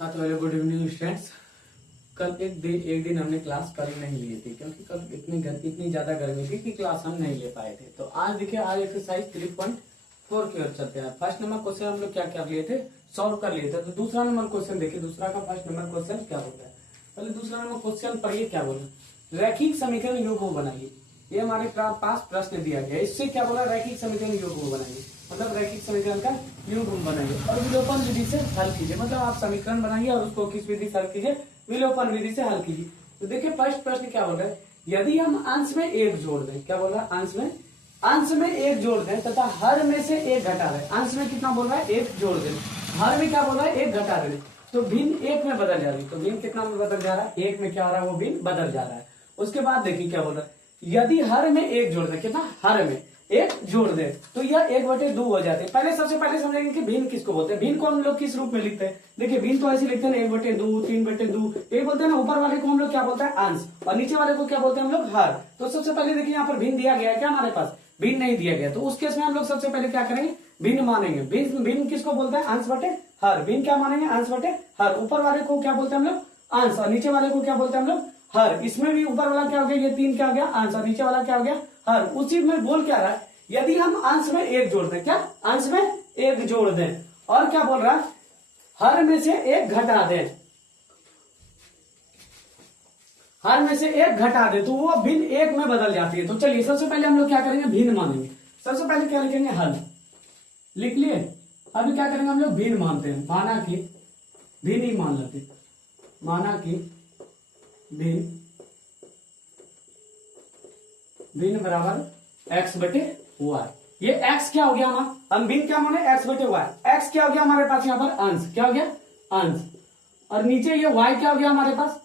हाँ तो hello good evening students. कल एक दिन हमने क्लास कर नहीं ली थी क्योंकि कल इतनी ज्यादा गर्मी थी कि क्लास हम नहीं ले पाए थे। तो आज देखिए, आज एक्सरसाइज 3.4 की ओर चलते हैं। फर्स्ट नंबर क्वेश्चन हम लोग क्या कर लिए थे, सॉल्व कर लिए थे। तो दूसरा नंबर क्वेश्चन देखिए, दूसरा का फर्स्ट नंबर क्वेश्चन क्या बोल रहा है। पहले दूसरा नंबर क्वेश्चन पढ़िए क्या बोला, रैखिक समीकरण युग्म बनाइए। ये हमारे पास प्रश्न दिया गया है, इससे क्या बोला, रैखिक समीकरण युग्म बनाइए, मतलब रैखिक समीकरण का युग्म बनाइए और विलोपन विधि से हल कीजिए। मतलब आप समीकरण बनाइए और उसको किस विधि से हल कीजिए, विलोपन विधि से हल कीजिए। तो देखिए फर्स्ट प्रश्न क्या बोल रहा है, यदि हम अंश में एक जोड़ दें, क्या बोल रहा है, अंश में एक जोड़ दें तथा हर में से एक घटा दें। अंश में कितना बोल रहा है, एक जोड़ दें, हर में क्या बोल रहा है, एक घटा दें, तो भिन्न एक में बदल जा रही है। तो भिन्न कितना में बदल जा रहा है, एक में क्या हो रहा है, वो भिन्न बदल जा रहा है। उसके बाद देखिए क्या बोल रहा है, यदि हर में एक जोड़ दें, कितना, हर में एक जोड़ दे तो यह 1/2 हो जाते हैं। पहले सबसे पहले समझेंगे कि भिन्न किसको बोलते हैं। भिन्न को हम लोग किस रूप में लिखते हैं, देखिए भिन्न तो ऐसे लिखते हैं 1/2, 3/2, ये बोलते हैं ना। ऊपर वाले को हम लोग क्या बोलते हैं, अंश, और नीचे वाले को क्या बोलते हैं हम लोग, हर। तो सबसे पहले देखिए यहाँ पर भिन्न दिया गया है क्या, हमारे पास भिन्न नहीं दिया गया। तो उस केस में हम लोग सबसे पहले क्या करेंगे, भिन्न मानेंगे। भिन्न किसको बोलते हैं, अंश बटे हर। भिन्न क्या मानेंगे, अंश बटे हर। ऊपर वाले को क्या बोलते हैं हम लोग, अंश, और नीचे वाले को क्या बोलते हैं हम लोग, हर। इसमें भी ऊपर वाला क्या हो गया, ये 3 क्या हो गया, अंश, और नीचे वाला क्या हो गया, हर। उसी में बोल क्या रहा है, यदि हम अंश में एक जोड़ दें, क्या, अंश में एक जोड़ दें, और क्या बोल रहा है, हर में से एक घटा दें, हर में से एक घटा दे तो वो भिन्न एक में बदल जाती है। तो चलिए सबसे पहले हम लोग क्या करेंगे, भिन्न मानेंगे। सबसे पहले क्या लिखेंगे, हल, लिख लिए। अभी क्या करेंगे हम लोग, भिन्न मानते हैं, माना कि भिन्न ही मान लेते, माना कि भिन्न बराबर x बटे वाई। ये x क्या हो गया हमारा, हम भिन्न क्या माने, x बटे वाई। x क्या हो गया हमारे पास यहाँ पर, अंश, क्या हो गया, अंश, और नीचे ये y क्या हो गया हमारे पास,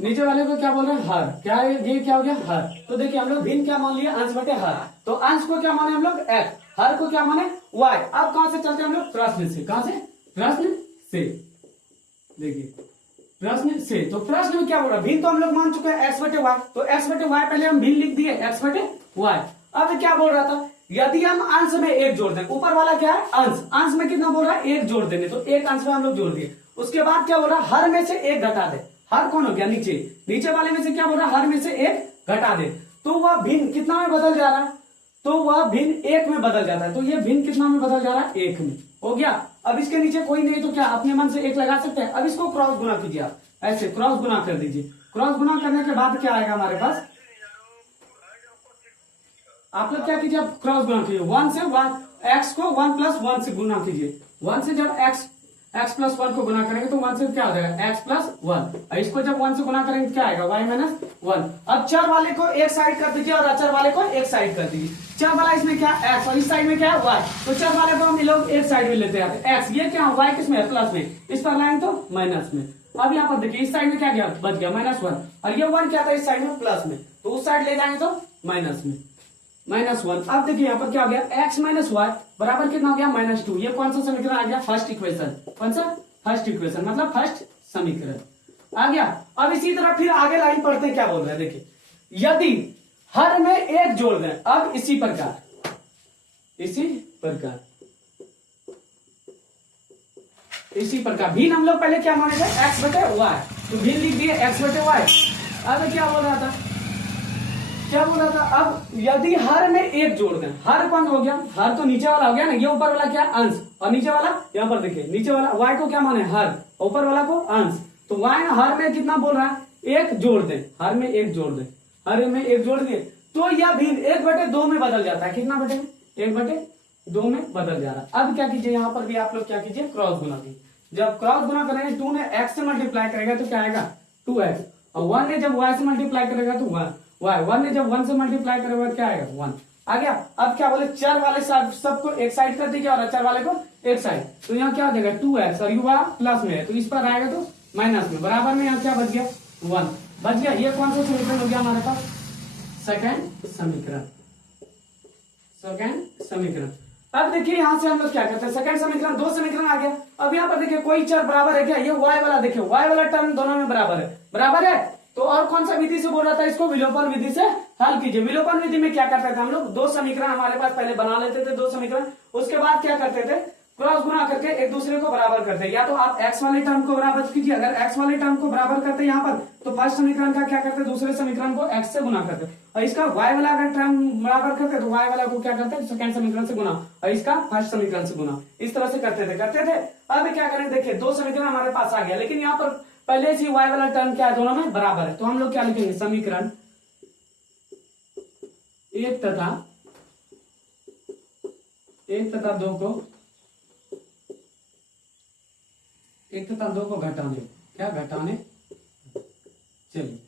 नीचे वाले को क्या बोल रहे हैं, हर। क्या है ये, क्या हो गया, हर। तो देखिए हम लोग भिन्न क्या मान लिया, अंश बटे हर। तो अंश को क्या माने हम लोग, x, हर को क्या माने, y। अब कहां से चलते हैं हम लोग, प्रश्न से। कहां से, प्रश्न से, देखिए प्रश्न से। तो प्रश्न में क्या बोल रहा है, भिन्न तो हम लोग मान चुके हैं x बटे वाई। तो x बटे वाई पहले हम भिन्न लिख दिए, x बटे वाई। अब क्या बोल रहा था, यदि हम अंश में एक जोड़ दें, ऊपर वाला क्या है, अंश, अंश में कितना बोल रहा है, एक जोड़ देने, तो एक अंश में हम लोग जोड़ दिए। उसके बाद क्या बोल रहा है, हर में से एक घटा दे। हर कौन हो गया, नीचे वाले में से क्या बोल रहा है, हर में से एक घटा दे, तो वह भिन्न कितना में बदल जा रहा है, तो वह भिन्न एक में बदल जाता है। तो ये भिन्न कितना में बदल जा रहा है, एक में हो गया। अब इसके नीचे कोई नहीं तो क्या अपने मन से एक लगा सकते हैं। अब इसको क्रॉस गुना कीजिए, आप ऐसे क्रॉस गुना कर दीजिए। क्रॉस गुना करने के बाद क्या आएगा हमारे पास, आप लोग क्या कीजिए, आप क्रॉस गुना कीजिए। 1 से 1, x को 1 + 1 से गुना कीजिए। 1 से जब x + 1 को गुना करेंगे तो 1 से क्या हो जाएगा, x + 1। इसको जब 1 से गुना करेंगे क्या आएगा, y - 1। अब चर वाले को एक साइड कर दीजिए और अचर वाले को एक साइड कर दीजिए। चर वाला इसमें क्या x और इस साइड में क्या है y। तो चर वाले को हम लोग एक साइड में लेते हैं, x, ये क्या y किस में, प्लस में, इस पर लाएंगे तो माइनस में। अब यहाँ पर देखिए इस साइड में क्या गया, बच गया -1, और ये 1 क्या था इस साइड में, प्लस में, तो उस साइड ले जाएंगे तो माइनस में, -1। अब देखिए यहाँ पर क्या हो गया, x - y बराबर कितना हो गया, -2। ये कौन सा समीकरण आ गया, फर्स्ट इक्वेशन। कौन सा, फर्स्ट इक्वेशन, मतलब फर्स्ट समीकरण आ गया। अब इसी तरह फिर आगे लाइन पढ़ते हैं, क्या बोल रहे हैं, देखिए यदि हर में एक जोड़ दें। अब इसी प्रकार भिन्न हम लोग पहले क्या माने थे, x बटे वाई, तो भिन्न लिख दिए x बटे वाई। अब क्या बोल रहा था, अब यदि हर में एक जोड़ दें, हर कौन हो गया, हर तो नीचे वाला हो गया ना, ये ऊपर वाला क्या, अंश, और नीचे वाला यहाँ पर देखिए, नीचे वाला y को क्या माने, हर, ऊपर वाला को अंश। तो y हर में कितना बोल रहा है, एक जोड़ दें, हर में एक जोड़ दें, हर में एक जोड़ दिए तो यह भिन्न 1/2 में बदल जाता है। कितना बटे, 1/2 में बदल जा रहा है। अब क्या कीजिए, यहाँ पर भी आप लोग क्या कीजिए, क्रॉस गुना कीजिए। जब क्रॉस गुना करेंगे, 2 ने x से मल्टीप्लाई करेगा तो क्या आएगा, 2x, और 1 ने जब y से मल्टीप्लाई करेगा तो 1 ने जब 1 से मल्टीप्लाई करेगा क्या आएगा, 1 आ गया। अब क्या बोले, चर वाले सबको एक साइड कर दीजिए और अचर वाले को एक साइड। तो यहाँ क्या देगा, 2x, और युवा प्लस में है तो इस पर आएगा तो माइनस में, बराबर में यहाँ क्या बच गया, 1 बच गया। ये कौन सा समीकरण हो गया हमारे पास, सेकंड समीकरण। अब देखिए यहां से हम लोग क्या करते हैं, सेकंड समीकरण, 2 समीकरण आ गया। अब यहाँ पर देखिए कोई चर बराबर है क्या, ये y वाला, देखिए y वाला टर्म दोनों में बराबर है। तो और कौन सा विधि से बोल रहा था, इसको विलोपन विधि से हल कीजिए। विलोपन विधि में क्या करते थे हम लोग, 2 समीकरण हमारे पास पहले बना लेते थे, 2 समीकरण। उसके बाद क्या करते थे, क्रॉस गुना करके एक दूसरे को बराबर करते हैं। या तो आप x वाले टर्म को बराबर कीजिए, अगर x वाले टर्म को बराबर करते हैं यहाँ पर, तो फर्स्ट समीकरण का क्या करते हैं, दूसरे समीकरण को x से गुना करते हैं, और इसका y वाला अगर टर्म बराबर करते हैं तो y वाला को क्या करते हैं, सेकंड समीकरण से गुना, और इसका फर्स्ट समीकरण से गुना। इस तरह से करते थे। अब क्या करें, देखिए दो समीकरण हमारे पास आ गया, लेकिन यहाँ पर पहले से y वाला टर्म क्या है, दोनों में बराबर है, तो हम लोग क्या लिखेंगे, समीकरण एक तथा दो को घटाने, क्या घटाने, चलिए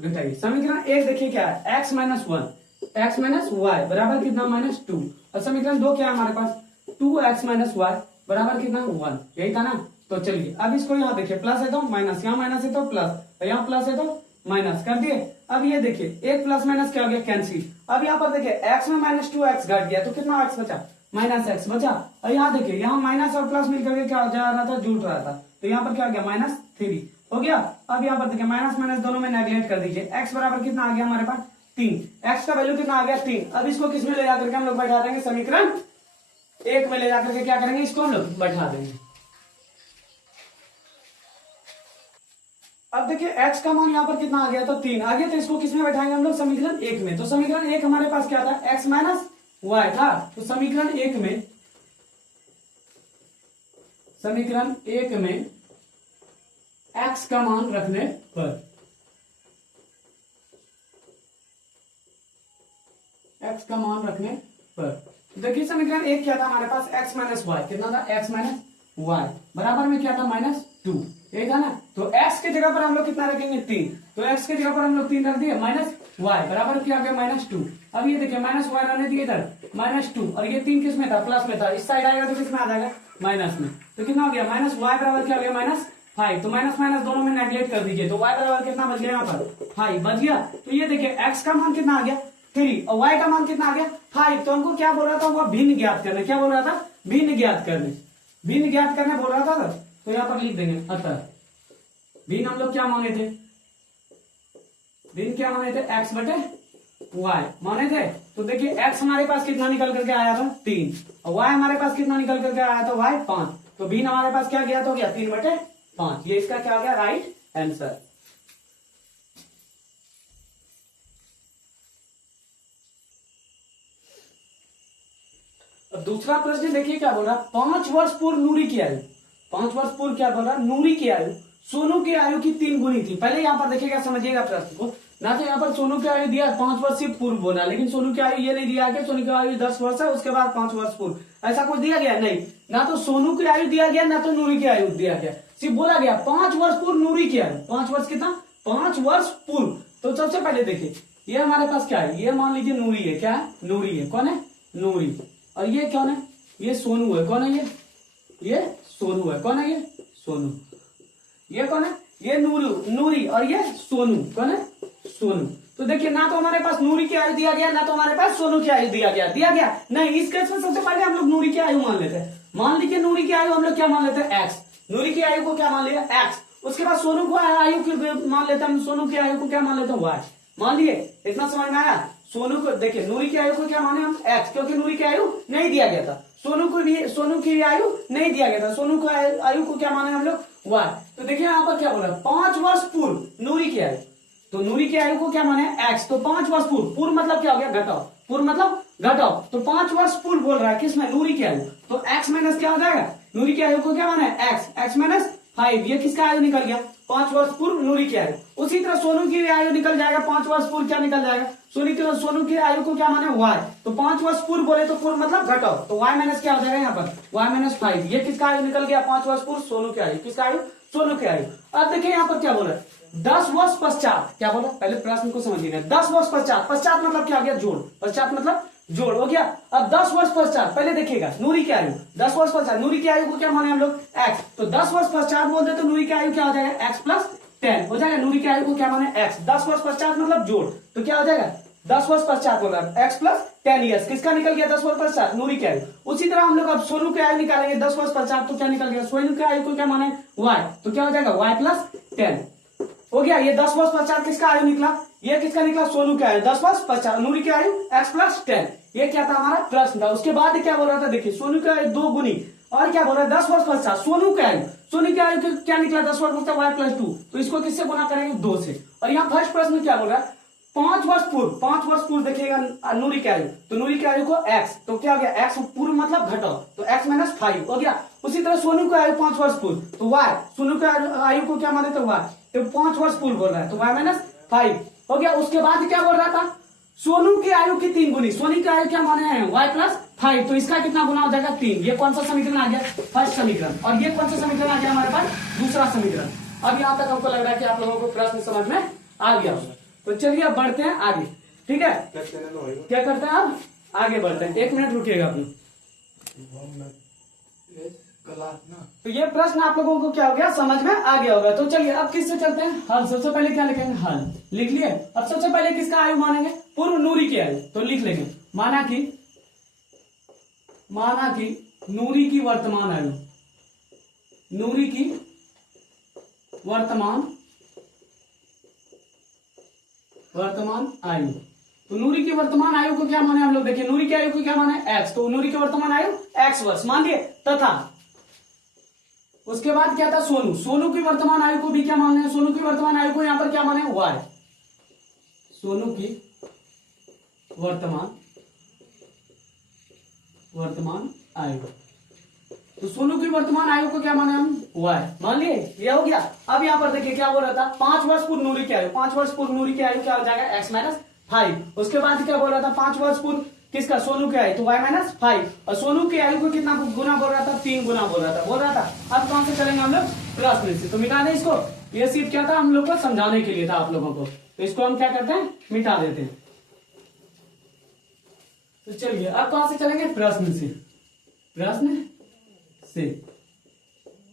घटाइए। समीकरण एक देखिए क्या है, x माइनस वाई बराबर कितना, -2, और समीकरण दो क्या है हमारे पास, 2x माइनस वाई बराबर कितना, 1, यही था ना। तो चलिए अब इसको यहाँ देखिए, प्लस है तो माइनस, यहाँ माइनस है तो प्लस, और यहाँ प्लस है तो माइनस कर दिए। अब ये देखिए एक प्लस माइनस क्या हो गया, कैंसिल। अब यहाँ पर देखिए x में -2x घट गया, तो कितना x बचा, -x बचा। और यहाँ देखिए यहाँ माइनस और प्लस मिलकर के क्या जा रहा था, जुड़ रहा था, तो यहाँ पर क्या हो गया, -3 हो गया। अब यहाँ पर देखिए माइनस माइनस दोनों में नेगलेक्ट कर दीजिए, x बराबर कितना आ गया हमारे पास, 3, x का वैल्यू कितना आ गया, 3। अब इसको किस में ले जाकर के हम लोग बैठा देंगे, समीकरण एक में ले जाकर के क्या करेंगे, इसको हम लोग बैठा देंगे। अब देखिए x का मान यहाँ पर कितना आ गया, तो 3 आ गया, तो इसको किस में बैठाएंगे हम लोग, समीकरण एक में। तो समीकरण एक हमारे पास क्या था, x माइनस वाई था, तो समीकरण एक में x का मान रखने पर, देखिए समीकरण एक क्या था हमारे पास, x माइनस वाई कितना था, x माइनस वाई बराबर में क्या था, -2, ये था ना। तो x की जगह पर हम लोग कितना रखेंगे, 3, तो x की जगह पर हम लोग 3 रख दिए, माइनस वाई बराबर क्या आ गया, -2। अब ये देखिए माइनस वाई रहने दिए इधर, -2, और ये 3 किस में था, प्लस में था, इस साइड आएगा तो किस में आ जाएगा, माइनस में। तो कितना हो गया, माइनस वाई बराबर क्या हो गया, -5। तो माइनस माइनस दोनों में नेगलेक्ट कर दीजिए, तो y बराबर कितना बच गया, यहाँ पर 5 बच गया। तो ये देखिए x का मान कितना आ गया, 3, और y का मान कितना आ गया, 5। तो हमको क्या बोल रहा था, वो भिन्न ज्ञात करने, क्या बोल रहा था, भिन्न ज्ञात करने बोल रहा था। तो यहाँ पर लिख देंगे, अतः भिन्न हम लोग क्या माने थे, x बटे y माने थे। तो देखिए x हमारे पास कितना निकल करके आया था, 3, और y हमारे पास कितना निकल करके आया था, y 5। तो भिन्न हमारे पास क्या गया, तो गया 3/5, ये इसका क्या हो गया, राइट आंसर। अब दूसरा प्रश्न देखिए क्या बोल रहा, 5 वर्ष पूर्व नूरी की आयु, 5 वर्ष पूर्व क्या बोल रहा, नूरी की आयु सोनू की आयु की 3 गुनी थी। पहले यहाँ पर देखिएगा, समझिएगा प्रश्न को, ना तो यहाँ पर सोनू की आयु दिया 5 वर्ष से पूर्व बोला, लेकिन सोनू की आयु ये नहीं दिया कि सोनू की आयु 10 वर्ष है उसके बाद 5 वर्ष पूर्व, ऐसा कुछ दिया गया नहीं। ना तो सोनू की आयु दिया गया, ना तो नूरी की आयु दिया गया, सिर्फ बोला गया 5 वर्ष पूर्व नूरी की आयु। 5 वर्ष कितना, 5 वर्ष पूर्व। तो सबसे पहले देखिए ये हमारे पास क्या है, ये मान लीजिए नूरी है, क्या है, नूरी है, कौन है, नूरी। और ये कौन है, ये सोनू है, कौन है, ये सोनू है, कौन है, ये सोनू। ये कौन है, ये नूरी, और ये सोनू, कौन है, सोनू। तो देखिए ना तो हमारे पास नूरी की आयु दिया गया, ना तो हमारे पास सोनू की आयु दिया गया नहीं। इस केस में सबसे पहले हम लोग नूरी की आयु मान लेते हैं। मान लीजिए नूरी की आयु हम लोग क्या मान लेते हैं, x, नूरी की आयु को क्या मान लिया, x। उसके बाद सोनू को आयु मान लेते हैं, सोनू की आयु को क्या मान लेते हैं, y मान लिए। इतना समझ में आया। सोनू को देखिए, नूरी की आयु को क्या माने हम, x, क्योंकि नूरी की आयु नहीं दिया गया था, सोनू की आयु नहीं दिया गया था, सोनू को आयु को क्या माने हम लोग, y। तो देखिए यहाँ पर क्या बोला, 5 वर्ष पूर्व नूरी की आयु, तो नूरी की आयु को क्या माने, x। तो 5 वर्ष पूर्व मतलब क्या हो गया, घटाओ, पूर्व मतलब घटाओ। तो 5 वर्ष पूर्व बोल रहा है किसमें, नूरी की आयु। तो x माइनस क्या हो जाएगा, नूरी की आयु को क्या माने, x माइनस 5, ये किसका आयु निकल गया, 5 वर्ष पूर्व नूरी की आयु। उसी तरह सोनू की आयु निकल जाएगा, 5 वर्ष पूर्व क्या निकल जाएगा, सोनू की आयु को क्या माने, y। तो 5 वर्ष पूर्व बोले तो पूर्व मतलब घटाओ, तो y माइनस क्या हो जाएगा यहाँ पर, y माइनस 5, ये किसका आयु निकल गया, 5 वर्ष पूर्व सोनू की आयु, किसका आयु, सोनू की आयु। अब देखिए यहाँ पर क्या बोला, 10 वर्ष पश्चात, क्या बोला, पहले प्रश्न को समझिएगा। 10 वर्ष पश्चात मतलब क्या हो गया, जोड़, पश्चात मतलब जोड़ हो गया। अब 10 वर्ष पश्चात पहले देखिएगा, नूरी की आयु 10 वर्ष पश्चात, नूरी की आयु को क्या माने हम लोग, x। तो 10 वर्ष पश्चात बोलते तो नूरी की आयु क्या हो जाएगा, x प्लस 10 हो जाएगा। नूरी की आयु को क्या माने, x। 10 वर्ष पश्चात मतलब जोड़, तो क्या हो जाएगा, 10 वर्ष पश्चात बोला, x प्लस 10 ईयर्स, किसका निकल गया, 10 वर्ष पश्चात, नूरी की आयु। उसी तरह हम लोग अब सोनू की आयु निकालेंगे 10 वर्ष पश्चात, तो क्या निकल गया, सोनू की आयु को क्या माने, y। तो क्या हो जाएगा, y प्लस 10 हो गया। ये 10 वर्ष पश्चात किसका आयु निकला, ये किसका निकला, सोनू की आयु 10 वर्ष पश्चात, नूरी की आयु x प्लस 10। ये क्या था, हमारा प्रश्न था। उसके बाद क्या बोल रहा था, देखिए सोनू की आयु 2 गुनी, और क्या बोल रहा है 10 वर्ष पश्चात सोनू की आयु, सोनू की आयु क्या निकला 10 वर्ष पश्चात y + 2, तो इसको किससे गुना करेंगे 2 से। और यहाँ फर्स्ट प्रश्न क्या बोल रहा है 5 वर्ष पूर्व देखिएगा नूरी की आयु, तो नूरी की आयु को x, तो क्या हो गया x पूर्व मतलब घटाओ, तो x - 5 हो गया। उसी तरह सोनू की आयु 5 वर्ष पूर्व, तो y, सोनू की आयु को क्या माने तो y, तो 5 वर्ष पूर्व बोल रहा है, तो y - 5 हो गया। उसके बाद क्या बोल रहा था सोनू की आयु की 3 गुनी, सोनू की आयु क्या माने हैं y + 5, तो इसका कितना गुना हो जाएगा 3। ये कौन सा समीकरण आ गया फर्स्ट समीकरण, और ये कौन सा समीकरण आ गया हमारे पास दूसरा समीकरण। अब यहाँ तक हमको लग रहा है कि आप लोगों को प्रश्न समझ में आ गया होगा, तो चलिए अब बढ़ते हैं आगे, ठीक है। क्या करते हैं अब आगे बढ़ते हैं, 1 मिनट रुकिएगा अपनी। तो ये प्रश्न आप लोगों को क्या हो गया समझ में आ गया होगा। तो चलिए अब किससे चलते हैं हल। सबसे पहले क्या लिखेंगे हल, लिख लिए। अब सबसे पहले किसका आयु मानेंगे पूर्व नूरी की आयु, तो लिख लेंगे माना कि नूरी की वर्तमान आयु, नूरी की वर्तमान आयु, तो नूरी की वर्तमान आयु को क्या माने हम लोग, देखिए नूरी की आयु को क्या माने x, तो नूरी की वर्तमान आयु x वर्ष मान लिए, तथा उसके बाद क्या था सोनू की वर्तमान आयु को भी क्या मान लें, सोनू की वर्तमान आयु को यहां पर क्या माने y, सोनू की वर्तमान आयु, तो सोनू की वर्तमान आयु को क्या माने हम y मान लिए, ये हो गया। अब यहाँ पर देखिए क्या बोल रहा था 5 वर्ष पूर्व नूरी की आयु, 5 वर्ष पूर्व नूरी की आयु क्या हो जाएगा x - 5। उसके बाद क्या बोल रहा था 5 वर्ष पूर्व किसका सोनू की आयु, तो y - 5, और सोनू की आयु को कितना गुना बोल रहा था 3 गुना बोल रहा था। अब कौन से चलेंगे हम लोग प्रश्न से, तो मिटा दें इसको, ये सिर्फ क्या था हम लोग को समझाने के लिए था आप लोगों को, तो इसको हम क्या करते हैं मिटा देते हैं। तो चलिए अब कौन से चलेंगे प्रश्न से,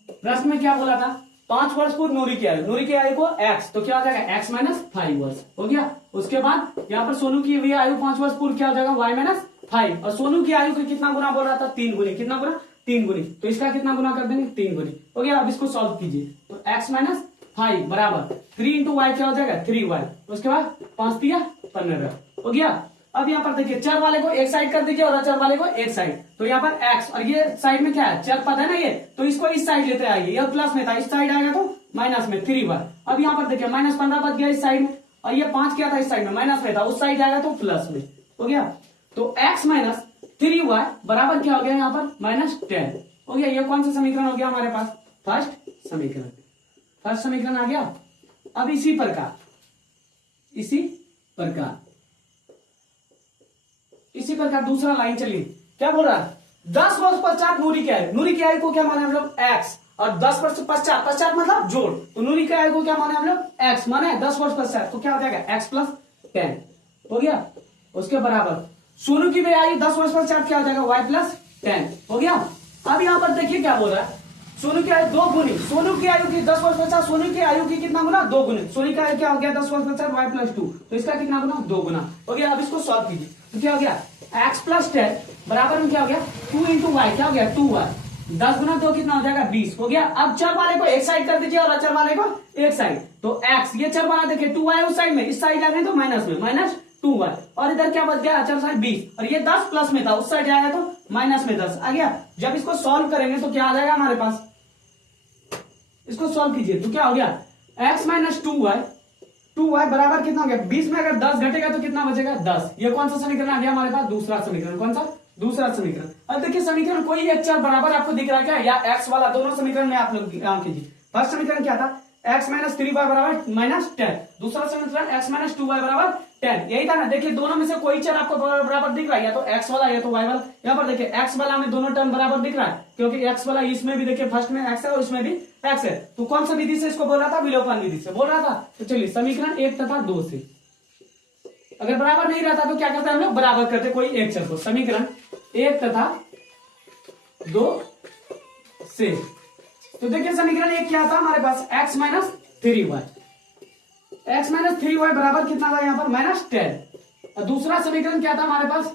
प्रश्न में क्या बोला था 5 वर्ष पूर्व नूरी की आयु को x, तो क्या हो जाएगा x - 5 वर्ष हो गया। उसके बाद यहाँ पर सोनू की भी आयु 5 वर्ष पूर्व क्या हो जाएगा y - 5, और सोनू की आयु को कितना गुना बोल रहा था 3 गुनी, कितना गुना 3 गुनी, तो इसका कितना गुना कर देंगे 3 गुनी हो गया। अब इसको सॉल्व कीजिए, तो x - 5 बराबर 3 × y क्या हो जाएगा 3y, उसके बाद 5 × 15 हो गया। अब यहाँ पर देखिए चर वाले को एक साइड कर दीजिए और अचर वाले को एक साइड, तो यहाँ पर x और ये साइड में क्या है चर पद है ना ये, तो इसको इस साइड लेते आइए, ये प्लस में था इस साइड आएगा तो माइनस में 3y। अब यहाँ पर देखिए -15 बच गया इस साइड में, और ये 5 क्या था इस साइड में माइनस में था, उस साइड आएगा तो प्लस में हो गया। तो x - 3y बराबर क्या हो गया यहाँ पर -10 हो गया। ये कौन सा समीकरण हो गया हमारे पास फर्स्ट समीकरण आ गया। अब इसी प्रकार दूसरा लाइन चलिए, क्या बोल रहा है 10 वर्ष पश्चात नूरी की आयु को क्या माने हम लोग x, और 10 वर्ष पश्चात मतलब जोड़, तो नूरी की आयु को क्या माने हम लोग x माने 10 वर्ष पश्चात, तो क्या हो जाएगा x + 10 हो गया। उसके बराबर सोनू की भी आयु 10 वर्ष पश्चात क्या हो जाएगा y + 10 हो गया। अब यहाँ पर देखिए क्या बोल रहा है सोनू की आयु 2 गुनी, सोनू की आयु की 10 वर्ष पश्चात सोनू की आयु की कितना गुना 2 गुनी, सोनू की आयु क्या हो गया 10 वर्ष पश्चात y + 2, तो इसका कितना गुना 2 गुना हो गया। अब इसको सॉल्व कीजिए, तो क्या हो गया x + 10 बराबर में क्या हो गया 2 × y क्या हो गया 2y, 10 गुना 2 कितना हो जाएगा 20 हो गया। अब चर वाले को एक साइड कर दीजिए और अचर वाले को एक साइड, तो x ये चर वाला देखिए 2y उस साइड में, इस साइड आ गए तो माइनस में -2y, और इधर क्या बच गया अचर साइड 20, और ये 10 प्लस में था उस साइड आएगा तो -10 आ गया। जब इसको सॉल्व करेंगे तो क्या आ जाएगा हमारे पास, इसको सॉल्व कीजिए तो क्या हो गया x - 2y बराबर कितना हो गया 20 में अगर 10 घटेगा तो कितना बचेगा 10। ये कौन सा समीकरण आ गया हमारे पास दूसरा समीकरण। कौन सा दूसरा समीकरण। अब देखिए समीकरण कोई एक चर बराबर आपको दिख रहा है क्या, या x वाला, दोनों समीकरण में आप लोग काम कीजिए। फर्स्ट समीकरण क्या था x - 3y बराबर -10, दूसरा समीकरण x - 2y बराबर 10, यही था ना। देखिए दोनों में से कोई चर आपको बराबर दिख रहा है, या तो x वाला या तो y वाला। यहाँ पर देखिए x वाला में दोनों टर्म बराबर दिख रहा है, क्योंकि x वाला इसमें भी देखिए फर्स्ट में x है और इसमें भी x है, तो कौन सा विधि से इसको बोल रहा था विलोपन विधि से बोल रहा था। तो चलिए समीकरण 1 तथा 2 से, अगर बराबर नहीं रहता तो क्या करते हैं हम लोग बराबर करते कोई एक चर को। समीकरण 1 तथा 2 से, तो देखिए समीकरण 1 क्या था हमारे पास x - 3y, x - 3y बराबर कितना था यहाँ पर -10, और दूसरा समीकरण क्या था हमारे पास,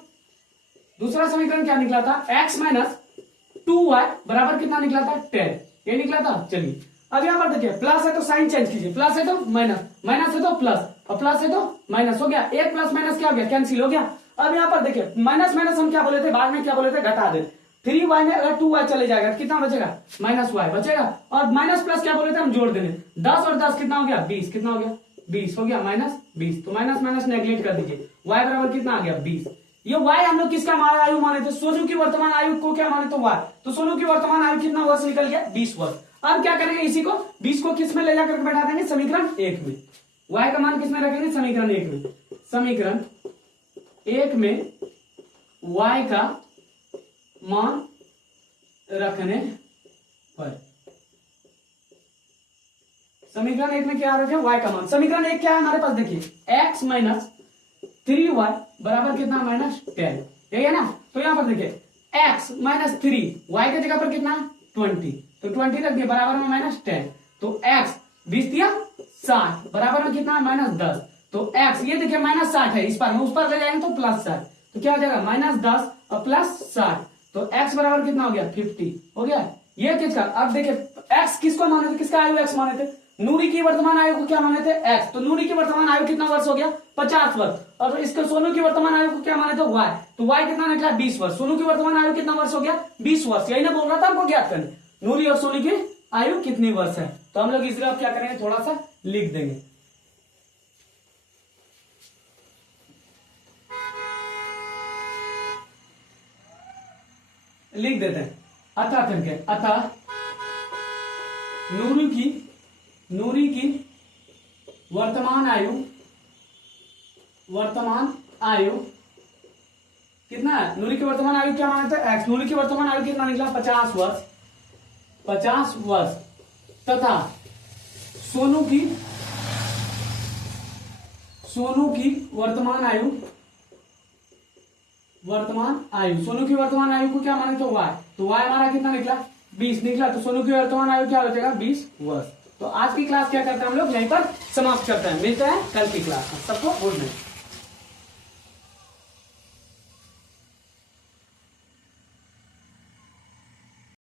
दूसरा समीकरण क्या निकला था x - 2y बराबर कितना निकला था 10, ये निकला था। चलिए अब यहाँ पर देखिए प्लस है तो साइन चेंज कीजिए, प्लस है तो माइनस, माइनस है तो प्लस, और प्लस है तो माइनस हो गया, एक प्लस माइनस क्या हो गया कैंसिल हो गया। अब यहाँ पर देखिए माइनस माइनस हम क्या बोले थे बाद में क्या बोले थे घटा दे, 3y में अगर 2y चले जाएगा तो कितना बचेगा, -y बचेगा। और माइनस प्लस क्या बोले थे हम, जोड़ देने। 10 और 10 कितना हो गया, 20। कितना हो गया, 20 हो गया, -20। तो माइनस माइनस नेगलेक्ट कर दीजिए, y बराबर कितना आ गया, 20। ये y हम लोग किसका आयु माने थे, सोनू की वर्तमान आयु को क्या माने तो y। तो सोनू की वर्तमान आयु कितना वर्ष निकल गया, 20 वर्ष। अब क्या करेंगे, इसी को 20 को किस में ले जाकर बैठा देंगे, समीकरण 1 में। y का मान किस में रखेंगे, समीकरण 1 में। समीकरण 1 में y का मान रखने पर, समीकरण 1 में क्या रखे, y का मान। समीकरण 1 क्या है हमारे पास, देखिए x माइनस 3y बराबर कितना, -10, यही है ना। तो यहां पर देखिए x माइनस 3, y के जगह पर कितना, 20, तो 20 रख दिया, बराबर में -10। तो x 20 दिया 60, बराबर में कितना, -10। तो x ये देखिए -60 है, इस पर में उस पर ले जाएंगे तो +60, तो क्या हो जाएगा, -10 और +60। तो x बराबर कितना हो गया, 50 हो गया। ये किसका, अब देखिए x किसको माने थे, किसका आयु x माने थे, नूरी की वर्तमान आयु को क्या माने थे, x। तो नूरी की वर्तमान आयु कितना वर्ष हो गया, 50 वर्ष। और इसको सोनू की वर्तमान आयु को क्या माने थे, y। तो y कितना निकला, 20 वर्ष। सोनू की वर्तमान आयु कितना वर्ष हो गया, 20 वर्ष। यही ना बोल रहा था आपको ज्ञात करने, नूरी और सोनू की आयु कितनी वर्ष है। तो हम लोग इसलिए क्या करेंगे, थोड़ा सा लिख देंगे। लिख देते हैं, अतः करके, अतः नूरी की वर्तमान आयु कितना है, नूरी की वर्तमान आयु क्या माने थे, x। नूरी की वर्तमान आयु कितना निकला, 50 वर्ष। तथा सोनू की वर्तमान आयु सोनू की वर्तमान आयु को क्या माने तो y। तो y हमारा कितना निकला, 20 निकला। तो सोनू की वर्तमान आयु क्या हो जाएगा, 20 वर्ष। तो आज की क्लास क्या करते हैं हम लोग, यहीं पर समाप्त करते हैं। मिलते हैं कल की क्लास में। सबको गुड नाइट।